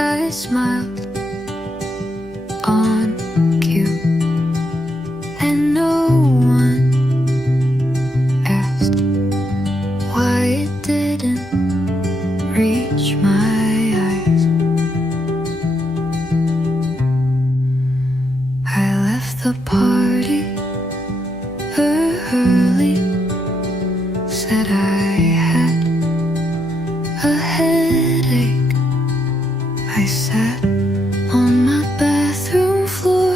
I smiled on cue, and no one asked why it didn't reach my eyes. I left the party early, said I had a headache. I sat on my bathroom floor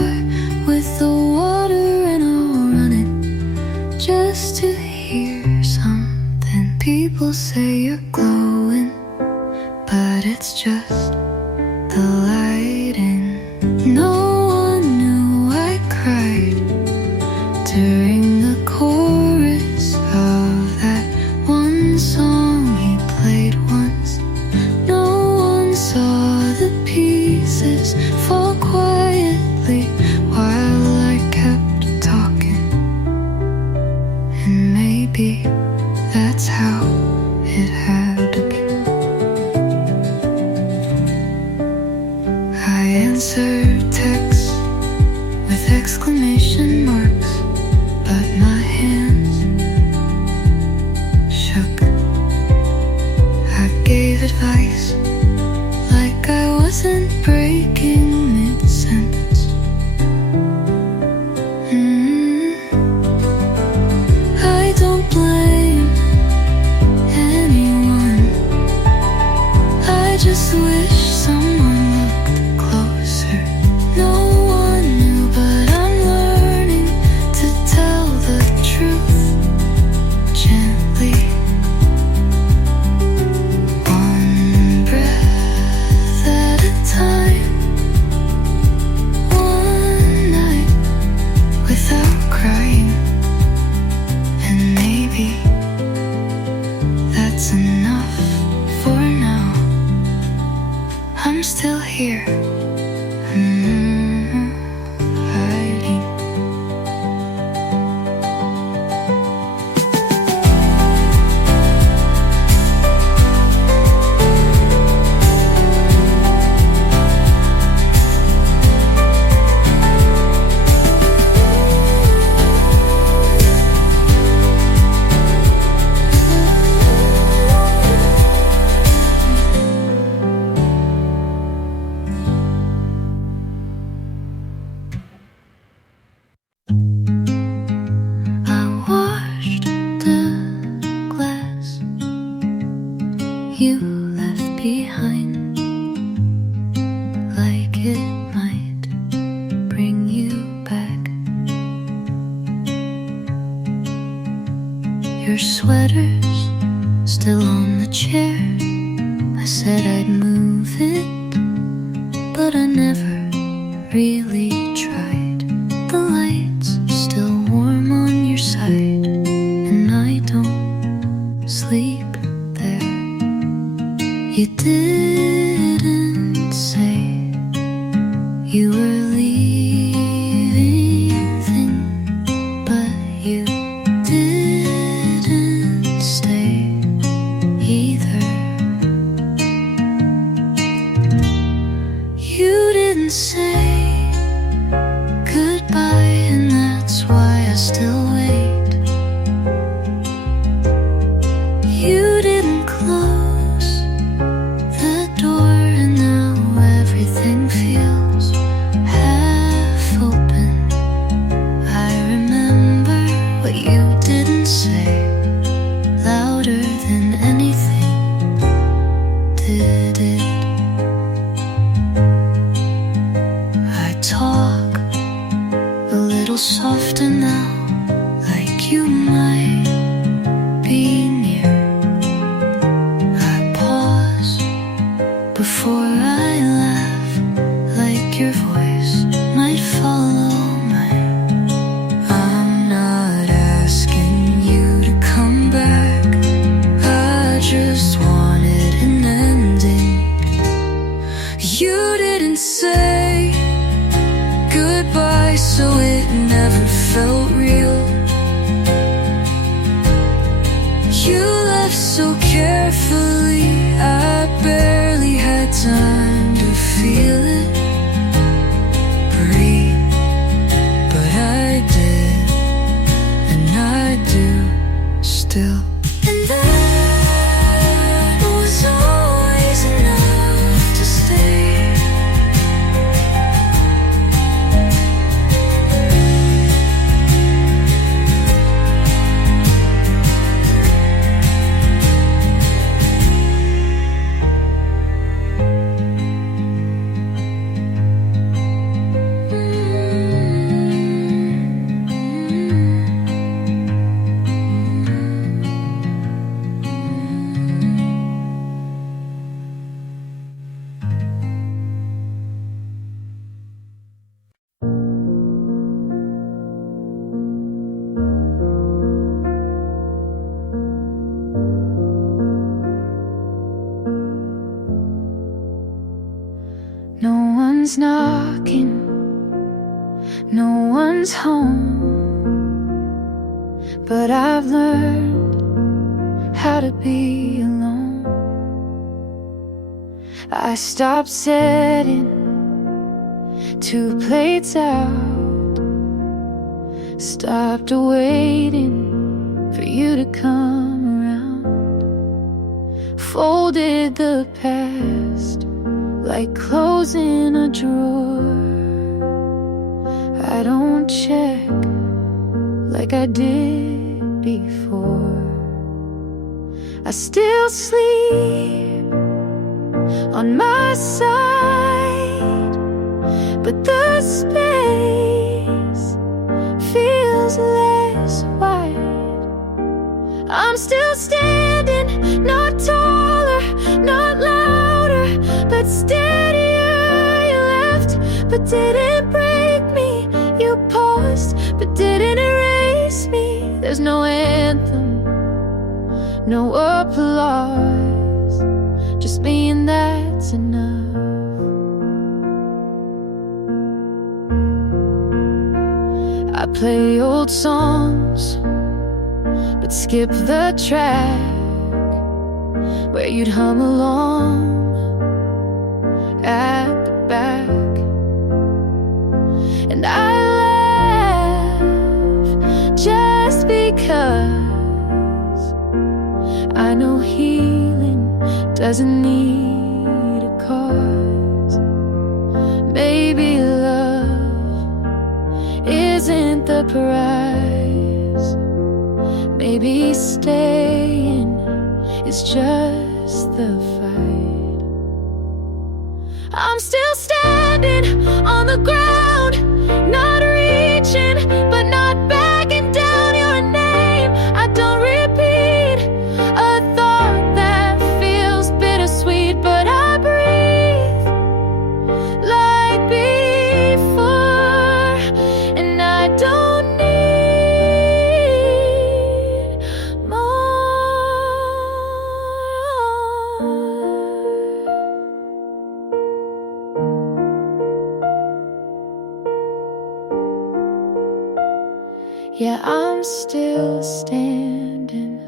with the water and all running, just to hear something. People say you're glowing, but it's just the lighting. No one knew I cried during the chorus of that one song he played once. No one saw the pieces fall quietly while I kept talking. And maybe that's how it had to be. I answered texts with exclamation marks, but my hands shook. I gave advice like I wasn't breaking mid-sentence. I don't blame anyone. I just wish someone looked closer. No one knew, but I'm learning to tell the truth gently. One breath at a time, one night without crying. And maybe that's enough for now. I'm still here, hiding. I washed the glass you left behind, like it might bring you back. Your sweater's still on the chair. I said I'd move it, but I never really tried. The light's still warm on your side, and I don't sleep there. You didn't say you were leaving, but you didn't stay either. You didn't say goodbye, and that's why I still wait. You didn't close the door, and now everything feels half open. I remember what you didn't say, louder than anything did it. I talk a little softer now, like you might be near. I pause before I laugh, like your voice might follow mine. I'm not asking you to come back, I just wanted an ending. You didn't say goodbye, so it never felt real. You left so carefully, I barely had time to one's knocking, no one's home. But I've learned how to be alone. I stopped setting 2 plates out, stopped waiting for you to come around, folded the past like clothes in a drawer. I don't check like I did before. I still sleep on my side, but the space feels less wide. I'm still standing, not taller, not louder, but steadier. You left, but didn't break me. You paused, but didn't erase me. There's no anthem, no applause, just me, and that's enough. I play old songs, but skip the track where you'd hum along at the back. And I laugh just because I know healing doesn't need a cause. Maybe love isn't the prize. Maybe staying is just the fight. I'm still standing on the ground, not reaching, but not backing down. Your name I don't repeat, a thought that feels bittersweet, but I breathe like before, and I don't need more. Yeah, I'm still standing.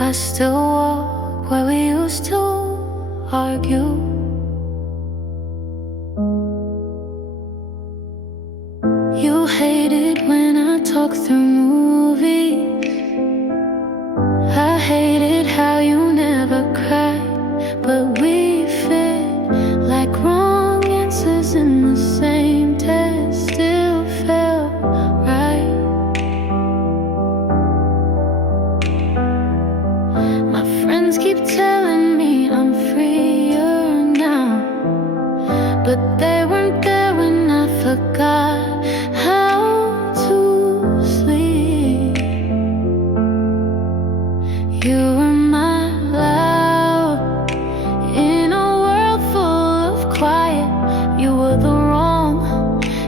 I still walk where we used to argue. You hate it when I talk through movies. I hated how you never cried, but we fit like wrong answers in the same test. Still felt right. My friends keep telling me I'm freer now, but they weren't there when I forgot how to sleep. You were my loud in a world full of quiet. You were the wrong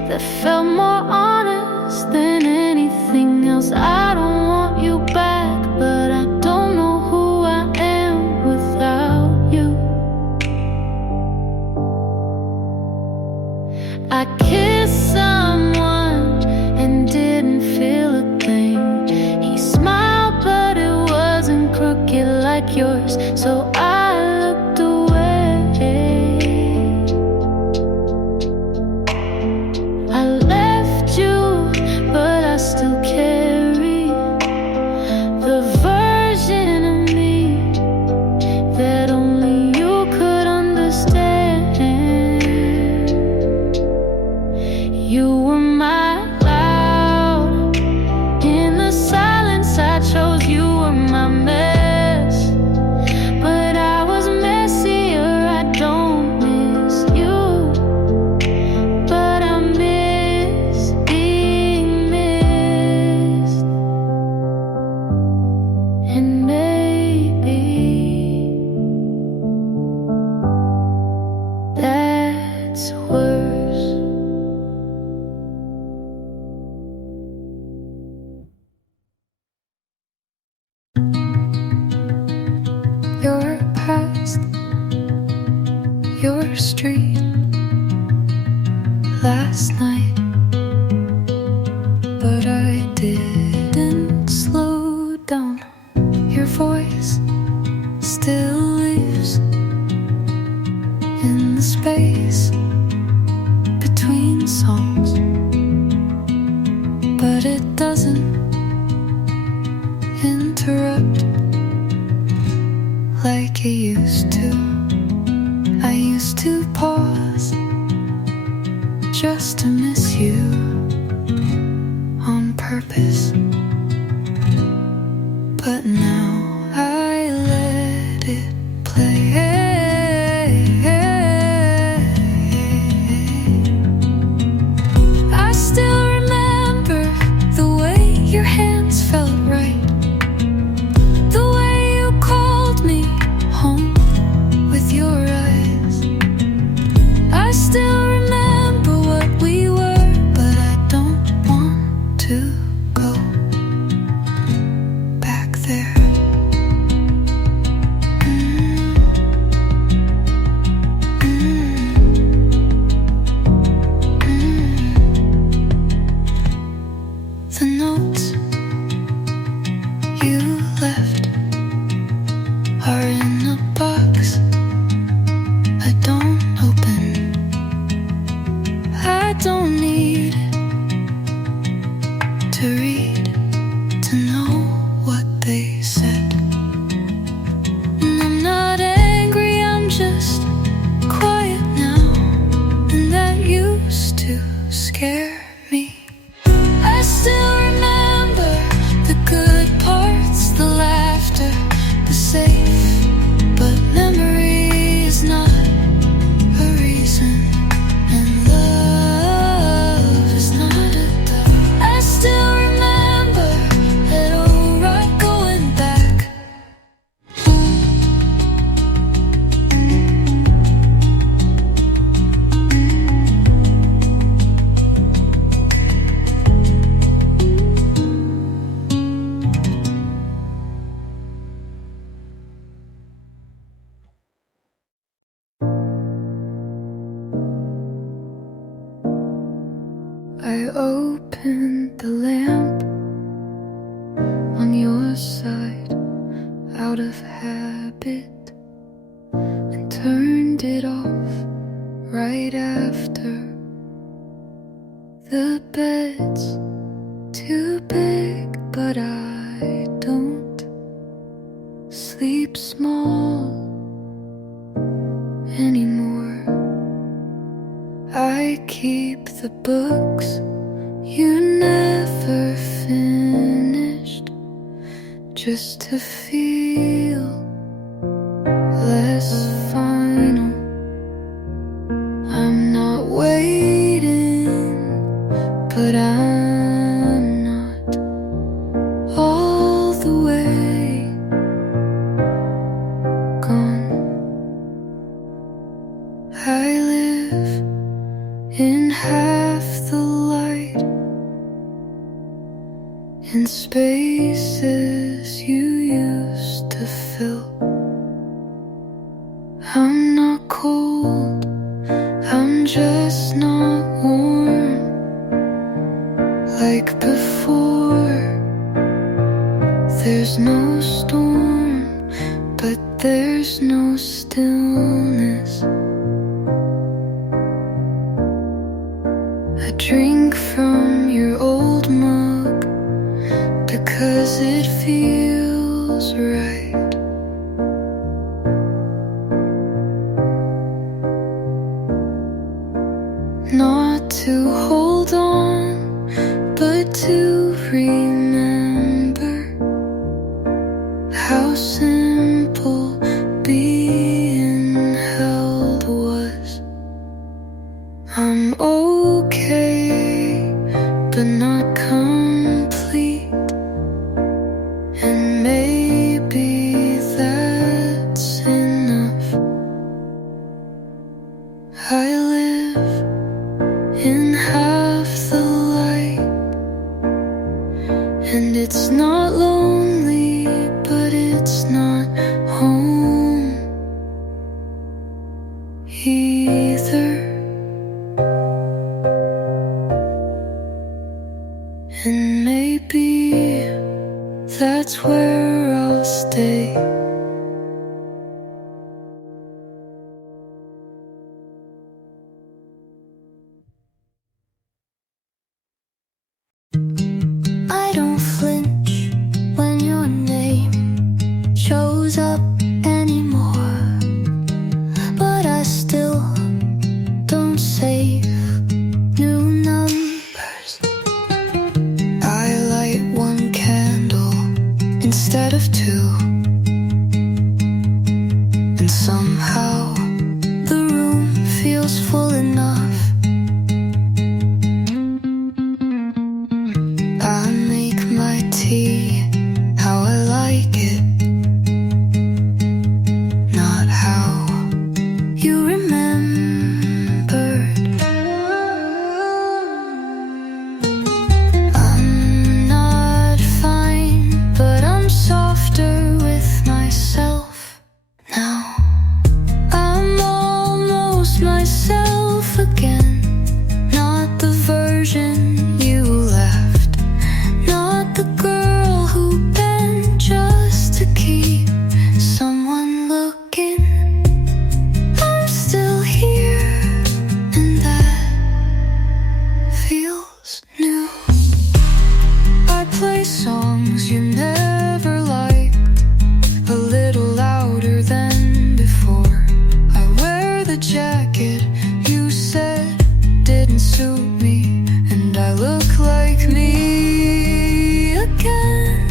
that felt more honest than anything else. I don't want you back, but I don't know who I am without you. I kissed someone and didn't feel a thing. He smiled, but it wasn't crooked like yours, so I looked away. I left you, but I still carry the version of me that only you could understand. You were my loud in the silence I chose. You were my mess, but I your street last night, but I didn't slow down. Your voice still lives in the space between songs, but it doesn't interrupt like it used to. I used to pause just to miss you on purpose, but now I let it play. I still remember the way your hands felt right, the way you called me home with your eyes. I still remember what we were, but I don't want to go back there. The notes you left are in a box I don't open. I don't need to read to know what they said. And I'm not angry, I'm just quiet now, and that used to scare me. I still remember the good parts, the laughter, the safe, but memory is not a reason, and love is not a dog. I still remember that old ride going back. I opened the lamp on your side out of habit and turned it off right after. The bed's too big, but I don't sleep small anymore. I keep the books you never finished, just to feel less final. I'm not waiting, but I'm not all the way gone. I live in half the light, in spaces you used to fill. I'm not cold, I'm just not warm like before. There's no storm, but there's no stillness. I drink from your old mug because it feels right. Not to hold on, but to remember how simple being held was. I'm okay, but not complete, and maybe Somehow the room feels full enough. I make my tea how I like it, not how you remembered. I'm not fine, but I'm softer with myself now. I'm almost myself again, not the version you left, not the girl who bent just to keep someone looking. I'm still here, and that feels new. I play songs you never liked, a little louder than before. I wear the jacket you said didn't suit me, and I look like me again.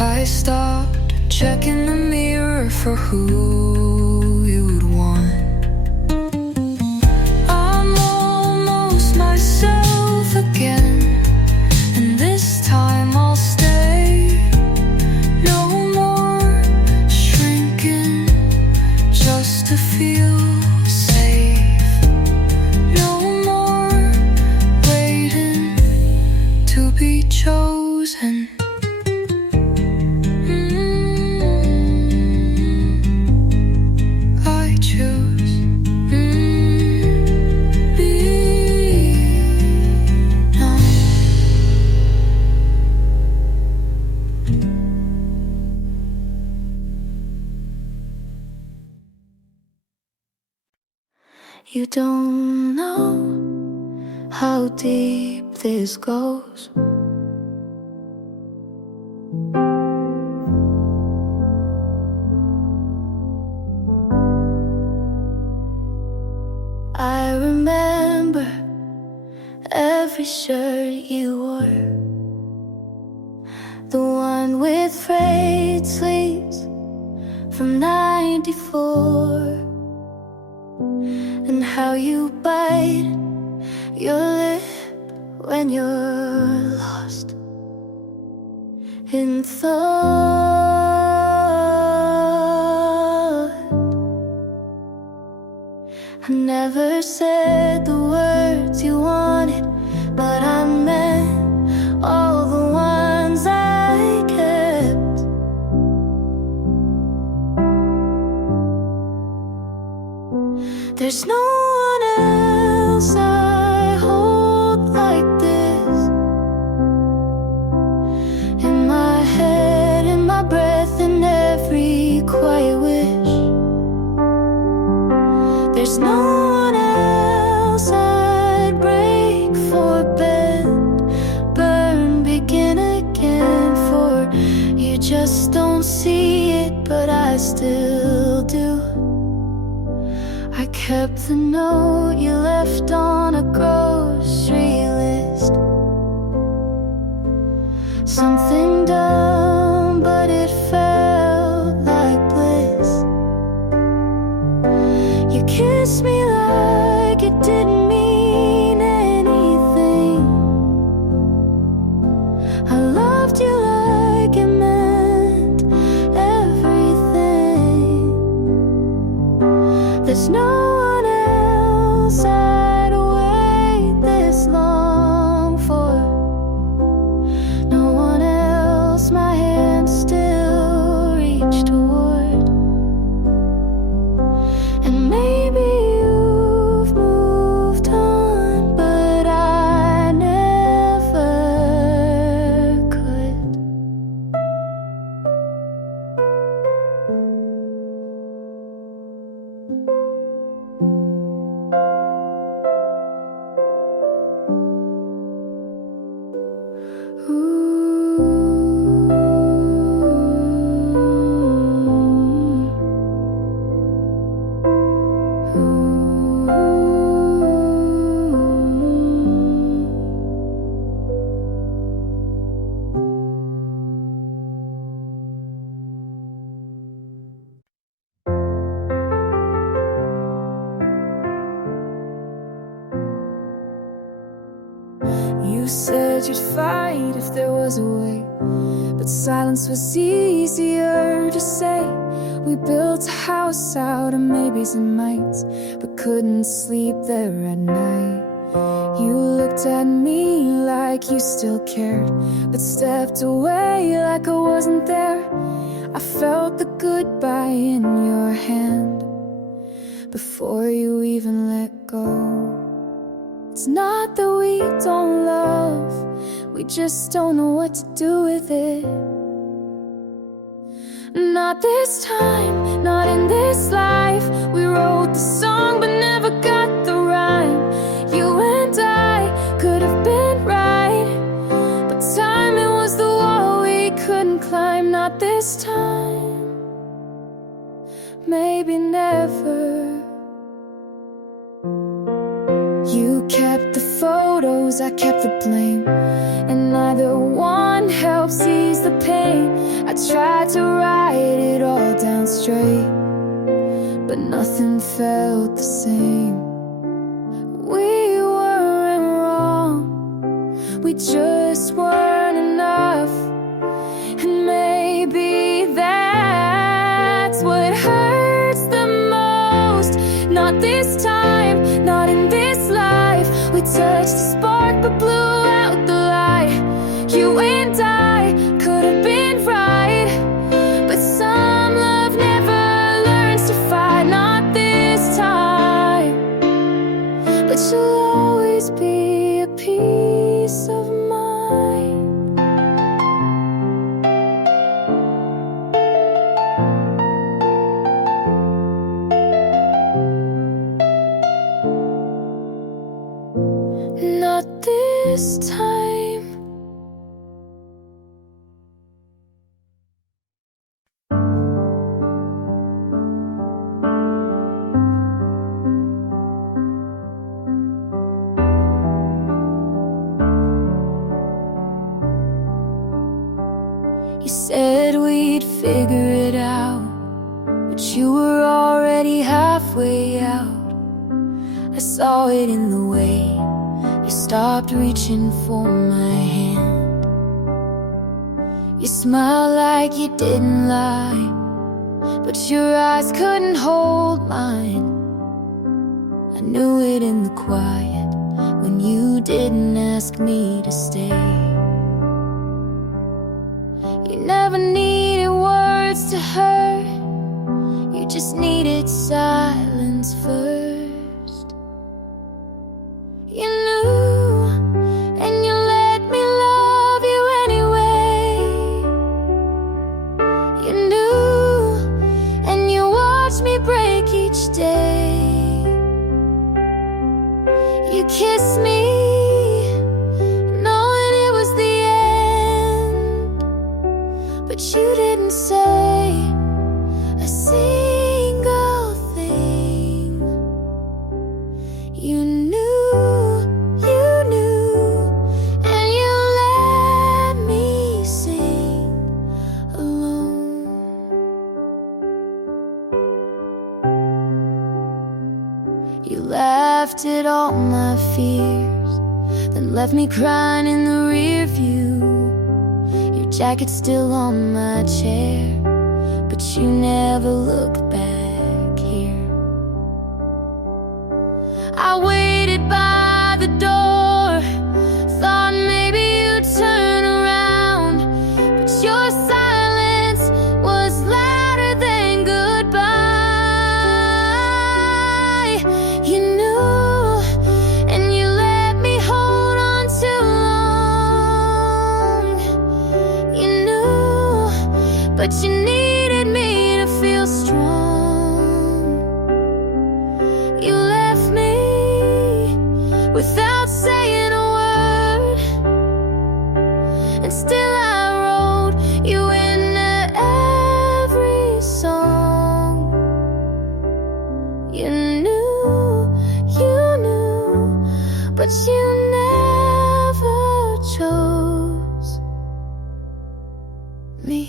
I stopped checking the mirror for who you would want. I'm almost myself again, and this time I'll stay. No more shrinking just to feel safe. No more waiting to be chosen. I choose me now. You don't know how deep this goes. I remember every shirt you wore, the one with frayed sleeves from '94, and how you bite your lip when you're lost in thought. I never said the words you wanted, but I meant all the ones I kept. There's no one else I hold like this, in my head, in my breath, in every quiet wish. There's no one else I'd break for, bend, burn, begin again for. You just don't see it, but I still do. I kept the note you left on a grocery list. Something dumb, but it felt like bliss. You kissed me like it didn't mean anything. I loved you like it meant everything. There's no one else I'd wait this long for. No one else said you'd fight if there was a way, but silence was easier to say. We built a house out of maybes and mights, but couldn't sleep there at night. You looked at me like you still cared, but stepped away like I wasn't there. I felt the goodbye in your hand before you even let go. It's not that we don't love, we just don't know what to do with it. Not this time, not in this life. We wrote the song but never got the rhyme. You and I could have been right, but timing was the wall we couldn't climb. Not this time, maybe never. You kept the photos, I kept the blame, and neither one helps ease the pain. I tried to write it all down straight, but nothing felt the same. We weren't wrong, we just weren't enough. And maybe that's what hurts the most. Not this time, not in this life. We touched the spark but blew out the light. You and I could have been right, but some love never learns to fight. Not this time, but you'll always be a piece of mine. Not this time. You said we'd figure it out, but you were already halfway out. I saw it in the way you stopped reaching for my hand. You smiled like you didn't lie, but your eyes couldn't hold mine. I knew it in the quiet when you didn't ask me to stay. You never needed words to hurt, you just needed silence first. You knew, and you let me love you anyway. You knew, and you watched me break each day. You kissed me, knowing it was the end, but you didn't say a single thing. You knew, and you let me sing alone. You laughed at all my fears, then left me crying in the rear view. Your jacket's still on my chair, but you never looked back here. I waited by the door, thought maybe you'd turn around, but your silence was louder than goodbye. You knew, and you let me hold on too long. You knew, but you needed me to feel strong. You left me without saying a word, and still I wrote you into every song. You knew, but you never chose me.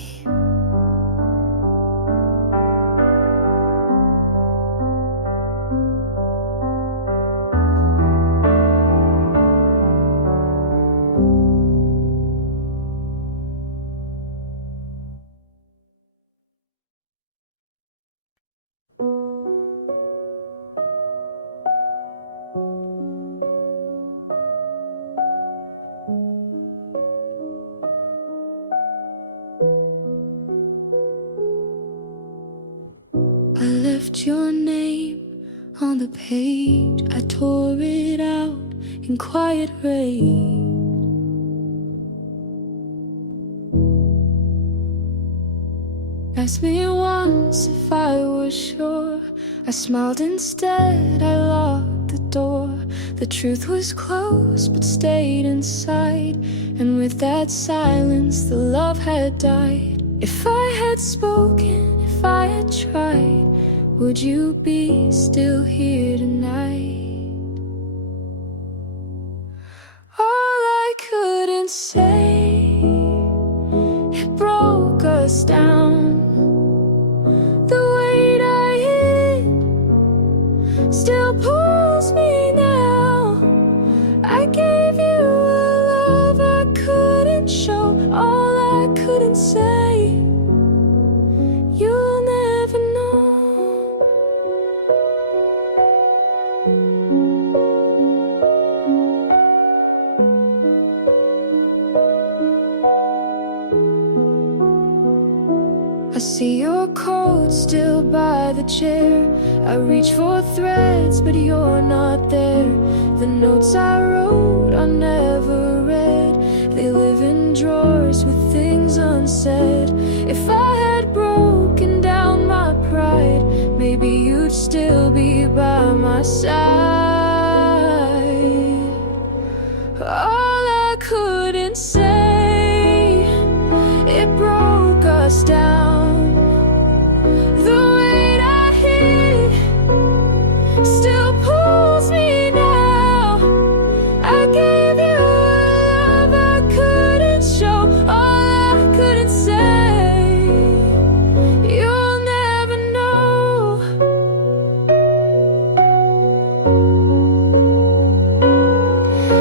left your name on the page. I tore it out in quiet rage. Asked me once if I was sure. I smiled instead, I locked the door. The truth was close but stayed inside, and with that silence the love had died. If I had spoken, if I had tried, would you be still here tonight? All I couldn't say, it broke us down. The weight I hid still pulls me now. I gave you a love I couldn't show. All I couldn't say, you'll never know. I see your coat still by the chair. I reach for threads, but you're not there. The notes I wrote are never read. They live in drawers with things unsaid. If I had broken down my pride, maybe you'd still be by my side. All I couldn't say, it broke us down. Still pulls me now. I gave you a love I couldn't show. All I couldn't say, you'll never know.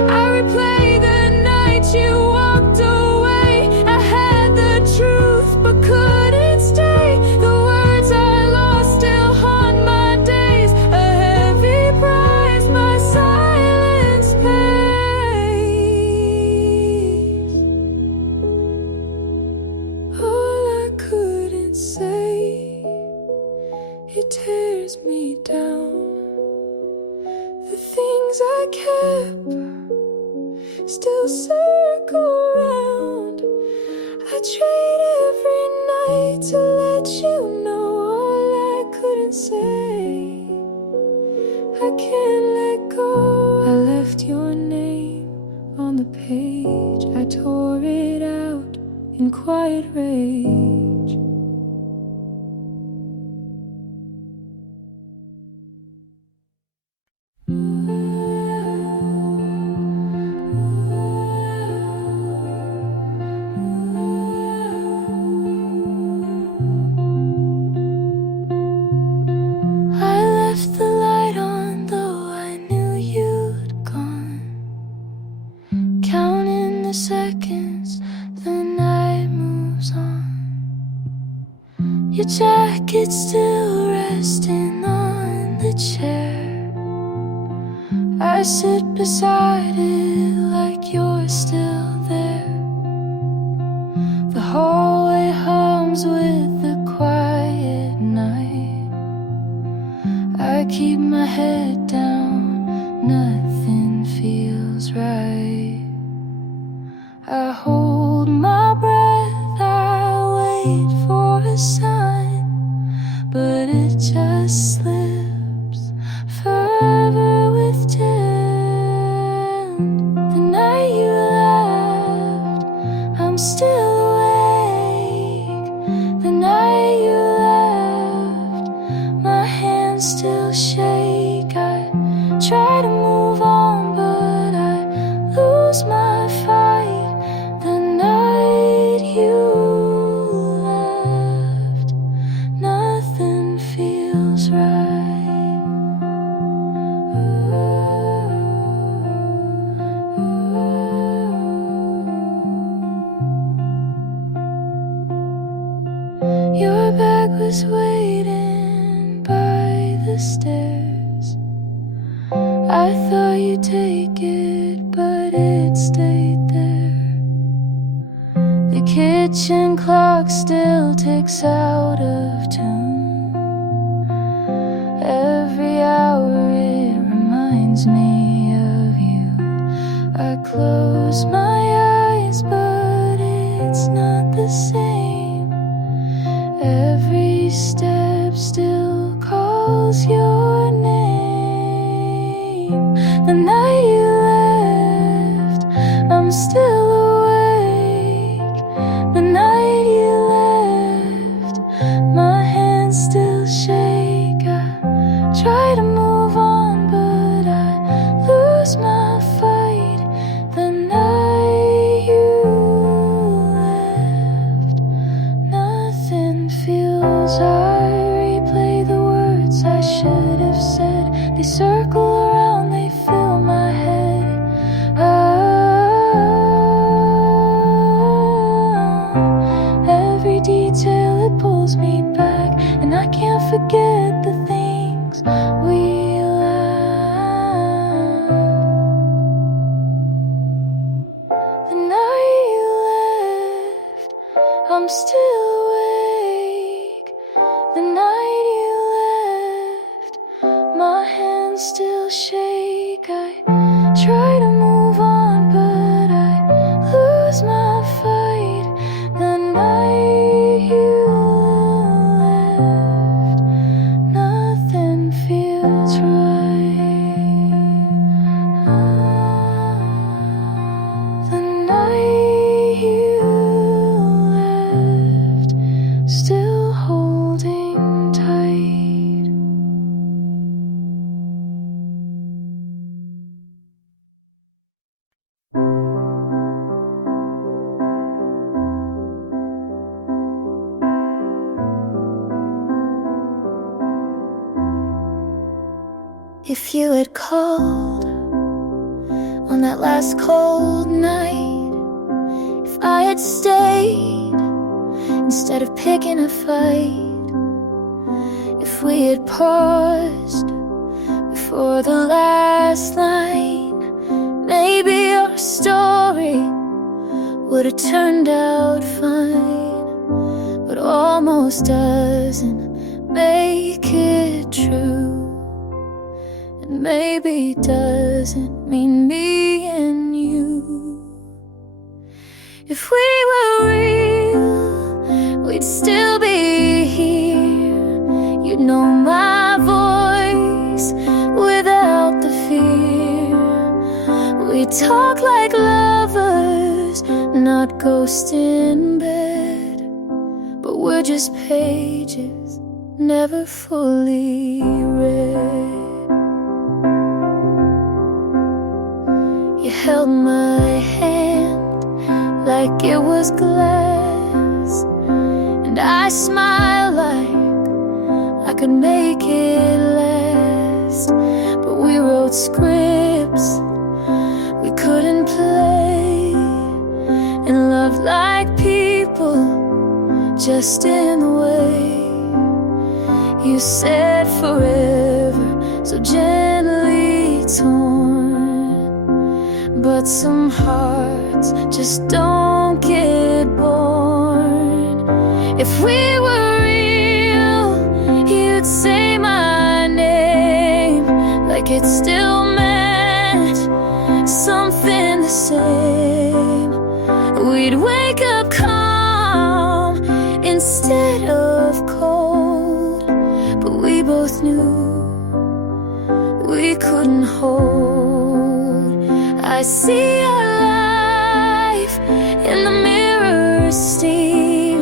I replay the night you walked away. I had the truth but couldn't stay. The words I lost still haunt my days. Prize my silence pays. All I couldn't say, it tears me down. The things I kept still circle round. I trade every night to let you know. All I couldn't say, I can't let go. I left your name on the page. I tore it out in quiet rage. Seconds, the night moves on. Your jacket's still resting on the chair. I sit beside it like you're still there. The hallway hums with the quiet night. I keep my head down, nothing feels right. I hold my breath, I wait for a sign, but it just slips further with time. The night you left, I'm still awake. The night you left, my hands still shake. I try to move on, but I lose my fight. The night you left, nothing feels right. Your bag was waiting by the stairs. I thought you'd take it, but it stayed there. The kitchen clock still ticks out of tune. reminds me of you. I close my eyes, but it's not the same. Every step still calls your name. The night you left, I'm still awake. The night you left, my hands still shake. I try to move on, but I lose my fight. The night you left, nothing feels. I replay the words I should have said. They circle around, they fill my head. Every detail, it pulls me back, and I can't forget the things we laughed. The night you left, I'm still awake. The night you left, my hands still shake. I try to move on, but I lose my fight. The night you left, nothing feels right. The night you left, still holding tight. If you had called on that last cold night, if I had stayed instead of picking a fight, if we had paused before the last line, maybe our story would have turned out fine. But almost doesn't make it true, and maybe doesn't mean me and you. If we were real, we'd still be here. You'd know my voice without the fear. We talk like lovers, not ghosts in bed, but we're just pages never fully read. You held my hand like it was glass, and I smiled like I could make it last. But we wrote scripts we couldn't play, and loved like people, just in the way you said forever, so gently torn. But some hearts just don't get born. If we were real, you'd say my name like it still meant something the same. We'd wake up calm instead of cold, but we both knew we couldn't hold. I see our life in the mirror steam,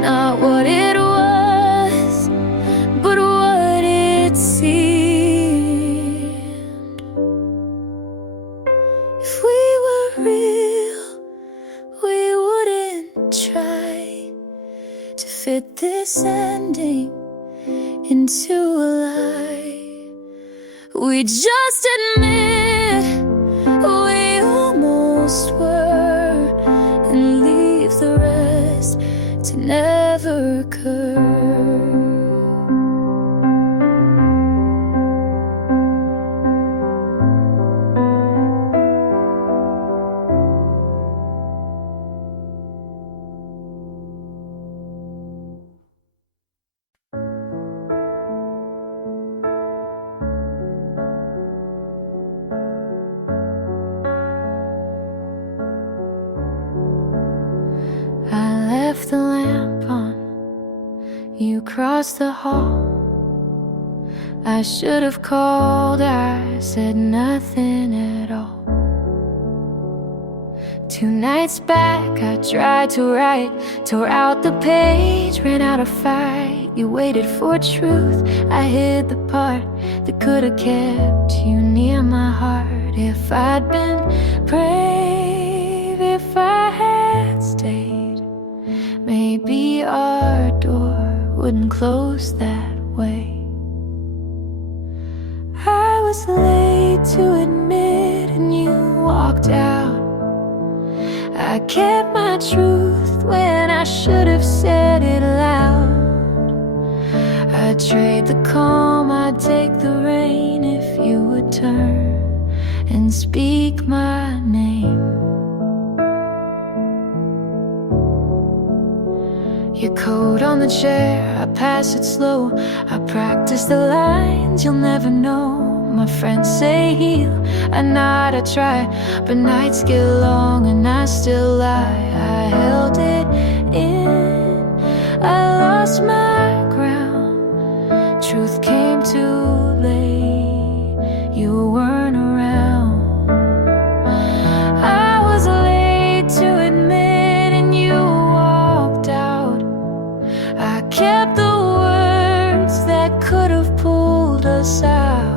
not what it was, but what it seemed. If we were real, we wouldn't try to fit this ending into a lie. We just admit we almost were, and leave the rest to never occur. You crossed the hall. I should have called, I said nothing at all. 2 nights back, I tried to write, tore out the page, ran out of fight. You waited for truth, I hid the part that could have kept you near my heart. If I'd been brave, if I had stayed, maybe our door wouldn't close that way. I was late to admit, and you walked out. I kept my truth when I should have said it loud. I'd trade the calm, I'd take the rain if you would turn and speak my name. Your coat on the chair, I pass it slow. I practice the lines you'll never know. My friends say heal, I nod, I try, but nights get long and I still lie. I held it in, I lost my ground. Truth came too late, you weren't around. I was late to admit, and you walked out. I kept the words that could have pulled us out.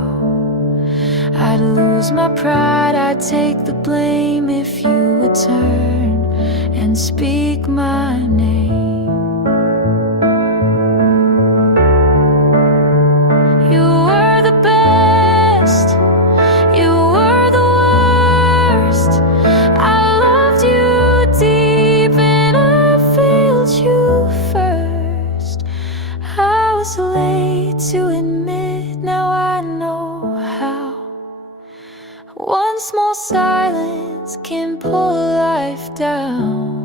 I'd lose my pride, I'd take the blame if you would turn and speak my name. You were the best, you were the worst. I loved you deep and I failed you first. I was late to admit, now I know how. One small silence can pull life down.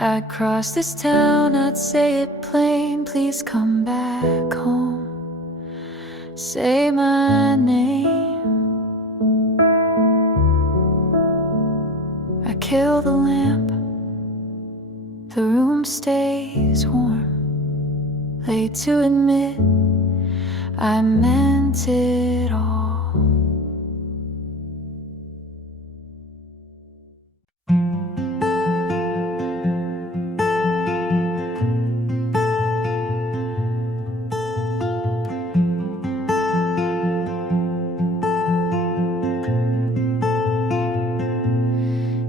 I'd cross this town, I'd say it plain, please come back home. Say my name. I kill the lamp, the room stays warm. Late to admit, I meant it all.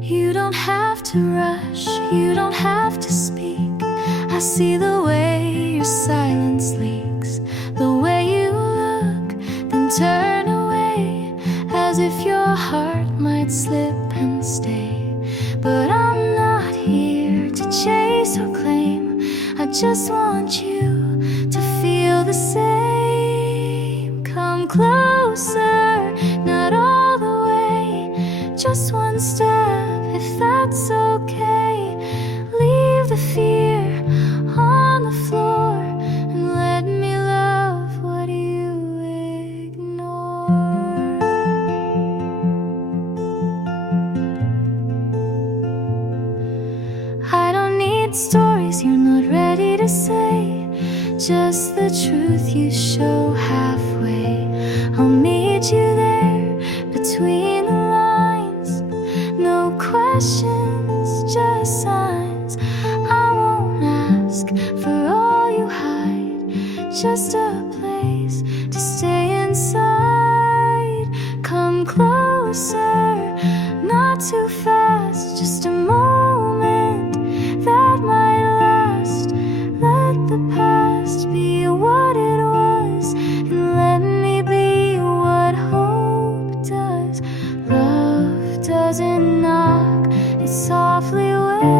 You don't have to rush, you don't have to speak. I see the way your silence leaks, the way you look, then turn away, as if your heart might slip and stay. But I'm not here to chase or claim, I just want you to feel the same. Come closer, not all the way, just one step, if that's okay. Leave the fear on the floor and let me love what you ignore. I don't need stories you're not ready to say, just the truth you show halfway. I'll meet you there between the lines, no questions, just signs. I won't ask for all you hide, just a place to stay inside. Come closer, not too fast, just a moment that might last. Let the past be what it was, and let me be what hope does. Love doesn't knock, it softly waits,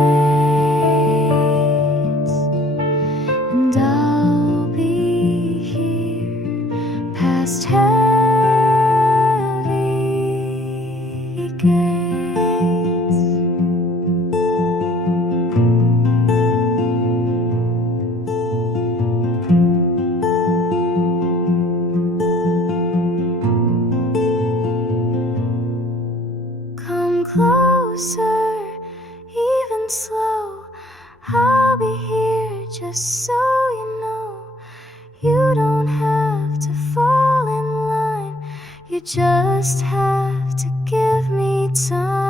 and I'll be here past heavy gates. Come closer, even slow, I'll be here just so just have to give me time.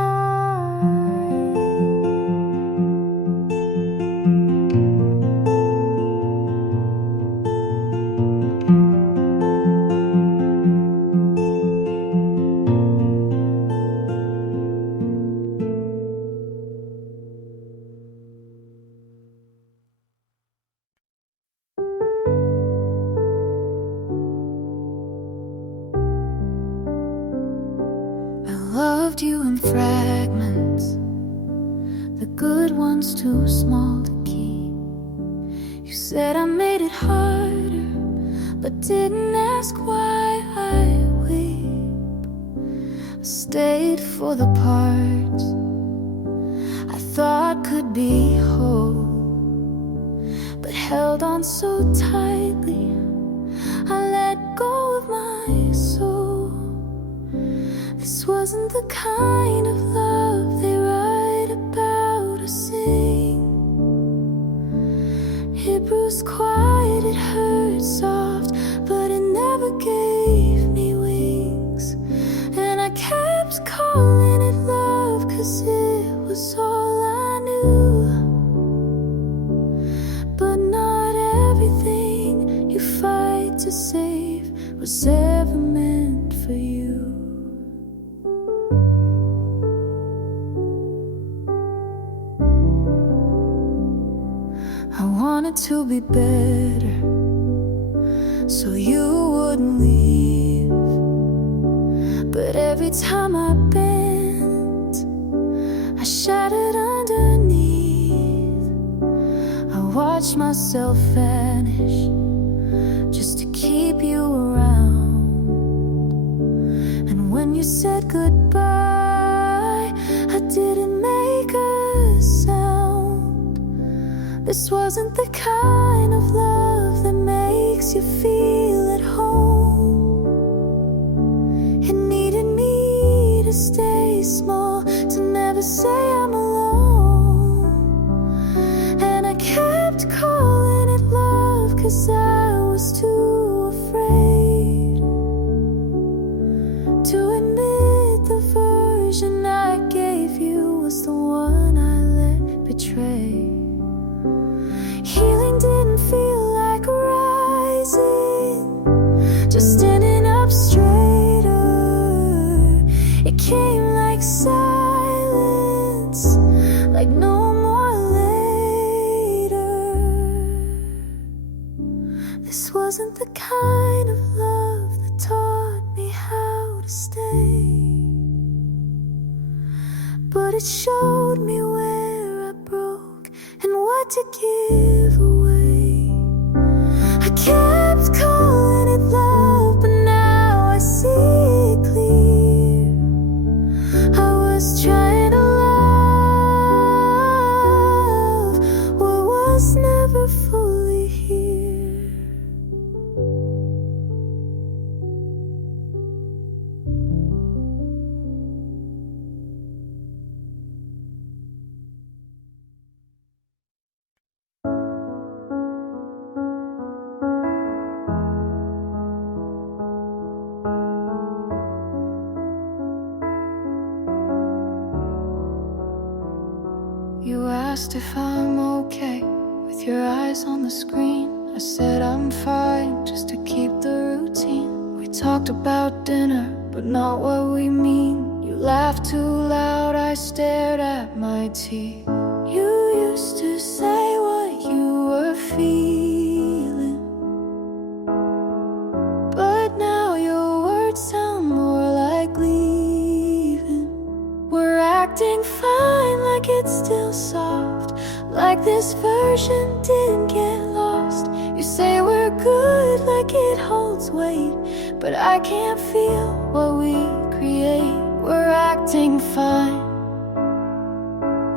Loved you in fragments, the good ones too small to keep. You said I made it harder, but didn't ask why I weep. I stayed for the parts I thought could be whole, but held on so tightly I let go of my soul. This wasn't the kind of love they write about or sing. It bruised quiet, it hurt soft, but it never gave me wings. And I kept calling it love, 'cause it was all I knew. But not everything you fight to save was ever meant for you. I wanted to be better, so you wouldn't leave. But every time I bent, I shattered underneath. I watched myself vanish just to keep you around. And when you said goodbye, I didn't make a sound. This wasn't the kind of love that makes you feel at home. It needed me to stay small, to never say I'm alone. And I kept calling it love, 'cause I was too afraid to admit the version I gave you was the one I let betray. Healing didn't feel like rising, just standing up straighter. It came like silence, like no more later. This wasn't the kind of love that taught me how to stay, but it showed me where I broke and what to give away. I kept calling it love, but now I see it clear. I was trying to love what was never fully here. You asked if I'm okay with your eyes on the screen. I said I'm fine, just to keep the routine. We talked about dinner, but not what we mean. You laughed too loud, I stared at my tea. You used to say what you were feeling, but now your words sound more like leaving. We're acting fine, like it's still soft, like this version didn't get lost. You say we're good, like it holds weight, but I can't feel what we create. We're acting fine,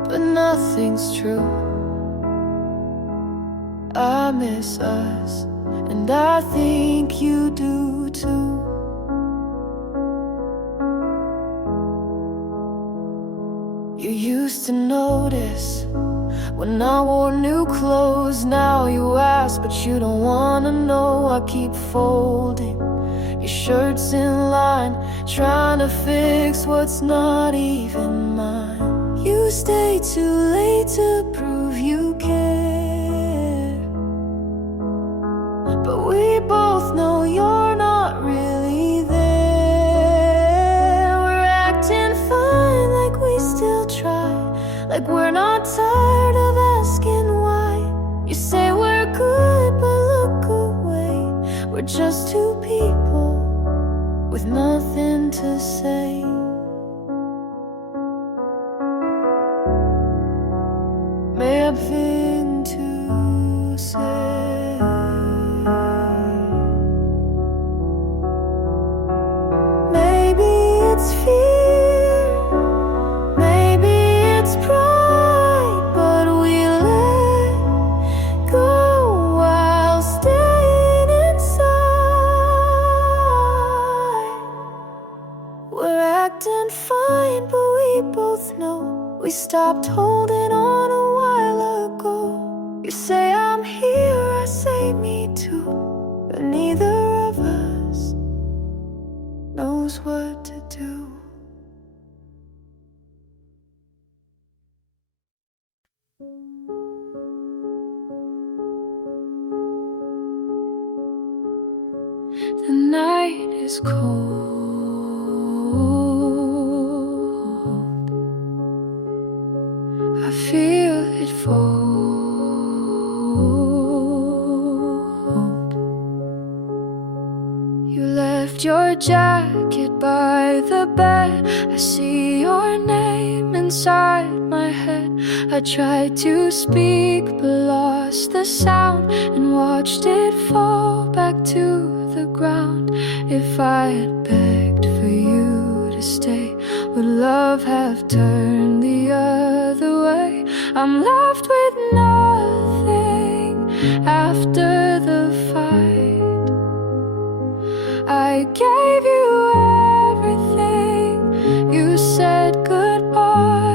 but nothing's true. I miss us, and I think you do too. You used to notice when I wore new clothes. Now you ask, but you don't wanna know. I keep folding your shirt's in line, trying to fix what's not even mine. You stay too late to prove you care, but we both know you're not really there. We're acting fine, like we still try, like we're not tired of asking why. You say we're good, but look away. We're just two people with nothing to say. May have thing to say. Maybe it's fear, maybe it's pride, but we let go while staying inside. We're acting fine, but we both know we stopped holding on a while ago. You say I'm here, I say me too, but neither of us knows what to do. The night is cold, I feel it fold. You left your jacket by the bed, I see your name inside my head. I tried to speak but lost the sound and watched it fall back to the ground. If I had begged for you to stay, would love have turned the other way? I'm left with nothing after the fight. I gave you everything, you said goodbye.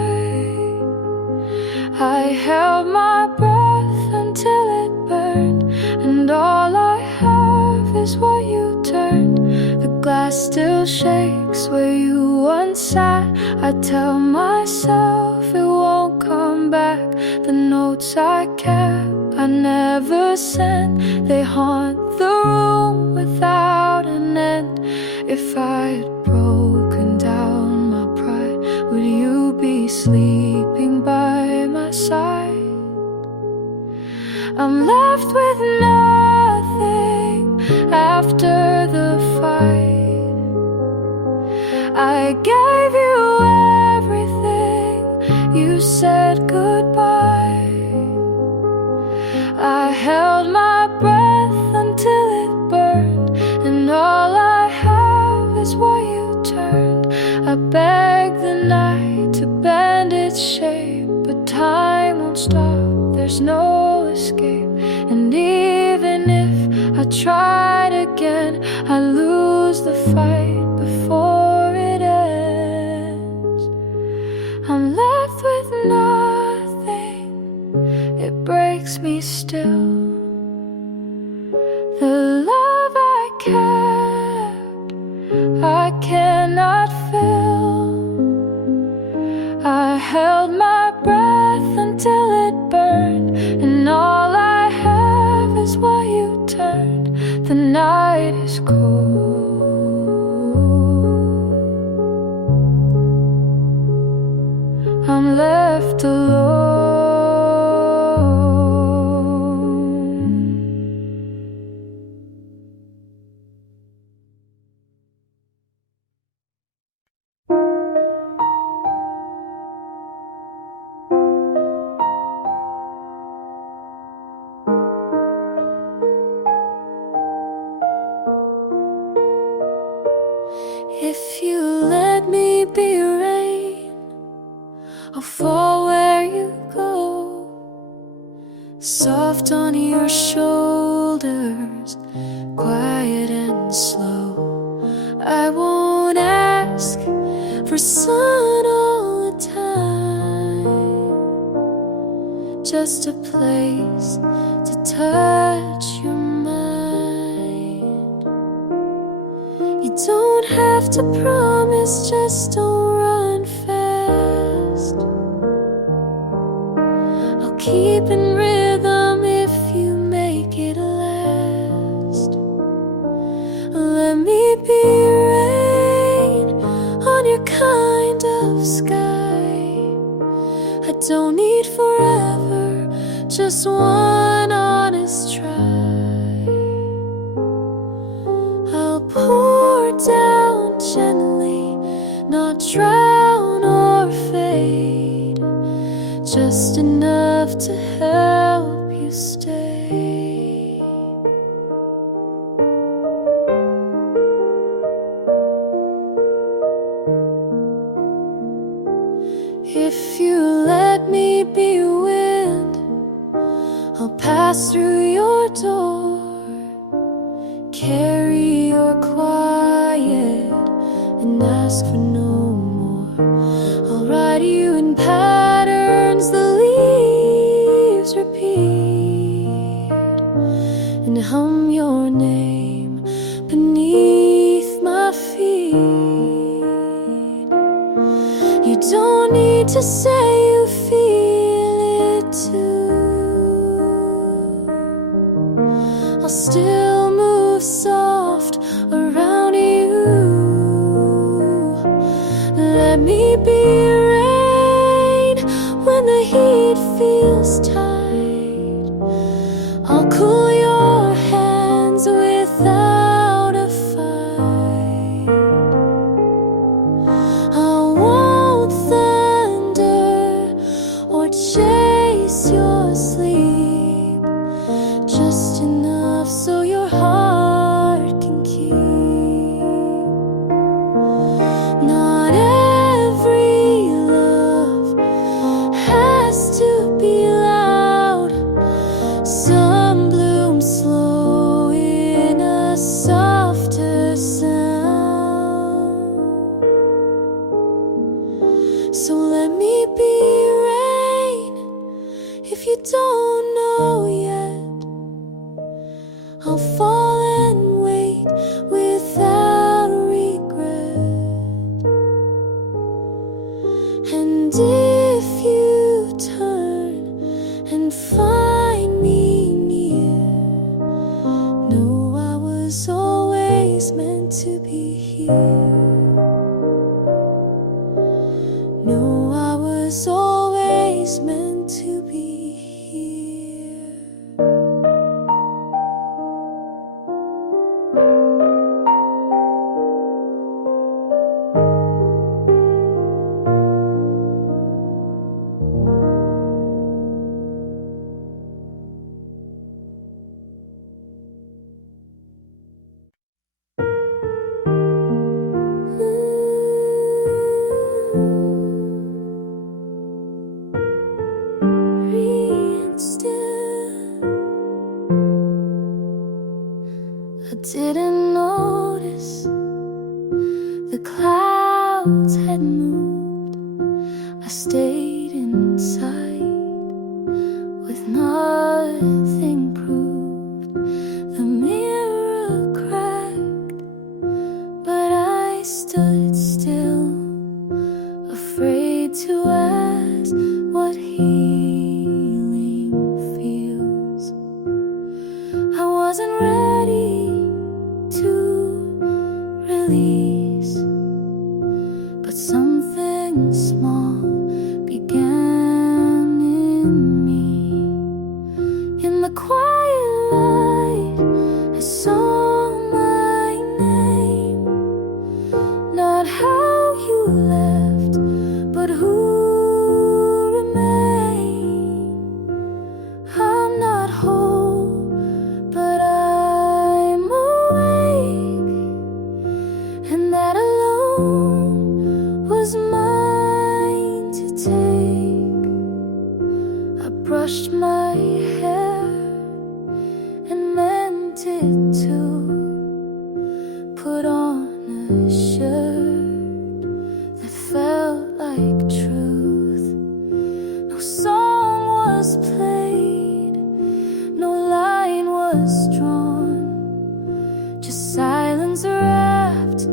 I held my breath until it burned, and all I have is what you turned. The glass still shakes where you once sat. I tell myself it won't come back. The notes I kept, I never sent, they haunt the room without an end. If I had broken down my pride, would you be sleeping by my side? I'm left with nothing after the fight. I gave you everything, you said goodbye. I held my breath until it burned, and all I have is what you turned. I begged the night to bend its shape, but time won't stop, there's no escape. And even if I tried again, I lose the fight before it ends. I'm left with nothing, it breaks me still. The love I kept, I cannot fill. I held my breath until it burned, and all I have is what you turned. The night is cold, I'm left alone. If you let me be rain, I'll fall where you go, soft on your shoulders, quiet and slow. I won't ask for sun all the time, just a place to touch your mind. don't have to promise, just don't run fast. I'll keep in rhythm if you make it last. Let me be rain on your kind of sky. I don't need forever, just one honest try. I'll pour down gently, not drown or fade, just enough to help you stay. If you let me be wind, I'll pass through your door, carry your quiet and ask for no more. I'll write you in patterns the leaves repeat, and hum your name beneath my feet. You don't need to say you feel it too. I'll still move soft around you. Let me be rain when the heat feels tight. I'll cool your hands without a fight. I won't thunder or chase your sleep, just enough so your heart can keep. Not every love has to be loud. Some bloom slow in a softer sound. So let me be rain if you don't know yet. I'll fall and wait without regret. And if you turn and find me near, know I was always meant to be here. Know I was always meant to be here. I didn't notice the clouds had moved. I stayed inside with nothing proved. The mirror cracked, but I stood still, afraid to ask what healing feels. I wasn't ready to release, but something small began in me. In the quiet light, I saw my name. Not how you left, but who remained. I'm not whole, but I'm awake, and that alone was mine to take. I brushed my hair and meant it to put on a shirt that felt like truth. No song was played, no line was drawn, just silence wrapped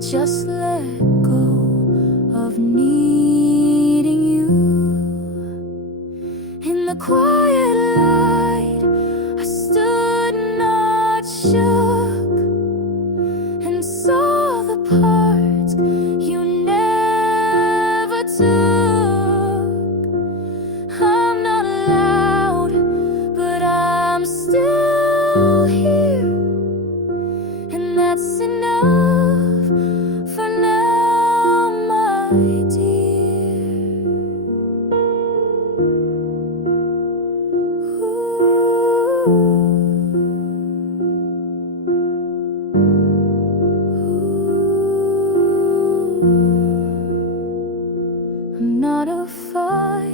just let go of needing you. In the quiet light, I stood not shook and saw the parts you never took. I'm not loud, but I'm still here, and that's enough for now, my dear. I'm not a fire,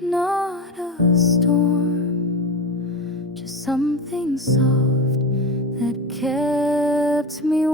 not a storm, just something soft that kept me